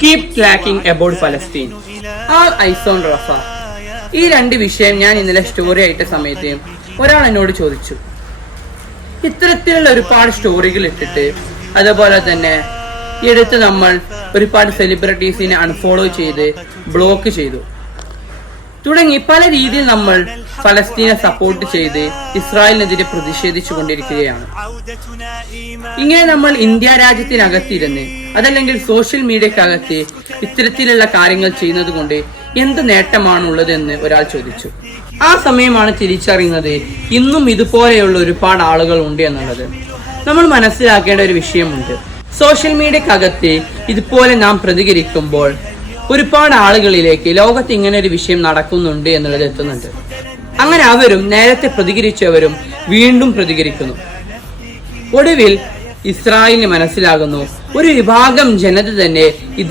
Keep tracking about Palestine, all eyes on Rafah. ഈ രണ്ട് വിഷയം ഞാൻ ഇന്നലെ സ്റ്റോറി ആയിട്ട സമയത്ത് ഒരാൾ എന്നോട് ചോദിച്ചു. ഇത്തരത്തിലുള്ള ഒരുപാട് സ്റ്റോറികൾ ഇട്ടിട്ട് അതുപോലെ തന്നെ ഈ അടുത്ത് നമ്മൾ ഒരുപാട് സെലിബ്രിറ്റീസിനെ അൺഫോളോ ചെയ്ത് ബ്ലോക്ക് ചെയ്തു തുടങ്ങി പല രീതിയിൽ നമ്മൾ ഫലസ്തീനെ സപ്പോർട്ട് ചെയ്ത് ഇസ്രായേലിനെതിരെ പ്രതിഷേധിച്ചു കൊണ്ടിരിക്കുകയാണ്. ഇങ്ങനെ നമ്മൾ ഇന്ത്യ രാജ്യത്തിനകത്തിരുന്ന് അതല്ലെങ്കിൽ സോഷ്യൽ മീഡിയക്കകത്ത് ഇത്തരത്തിലുള്ള കാര്യങ്ങൾ ചെയ്യുന്നത് കൊണ്ട് എന്ത് നേട്ടമാണുള്ളതെന്ന് ഒരാൾ ചോദിച്ചു. ആ സമയമാണ് തിരിച്ചറിയുന്നത് ഇന്നും ഇതുപോലെയുള്ള ഒരുപാട് ആളുകൾ ഉണ്ട് എന്നുള്ളത്. നമ്മൾ മനസ്സിലാക്കേണ്ട ഒരു വിഷയമുണ്ട്. സോഷ്യൽ മീഡിയക്കകത്ത് ഇതുപോലെ നാം പ്രതികരിക്കുമ്പോൾ ഒരുപാട് ആളുകളിലേക്ക് ലോകത്ത് ഇങ്ങനെ ഒരു വിഷയം നടക്കുന്നുണ്ട് എന്നുള്ളത് എത്തുന്നുണ്ട്. അങ്ങനെ അവരും നേരത്തെ പ്രതികരിച്ചവരും വീണ്ടും പ്രതികരിക്കുന്നു. ഒടുവിൽ ഇസ്രായേലിന് മനസ്സിലാകുന്നു ഒരു വിഭാഗം ജനത തന്നെ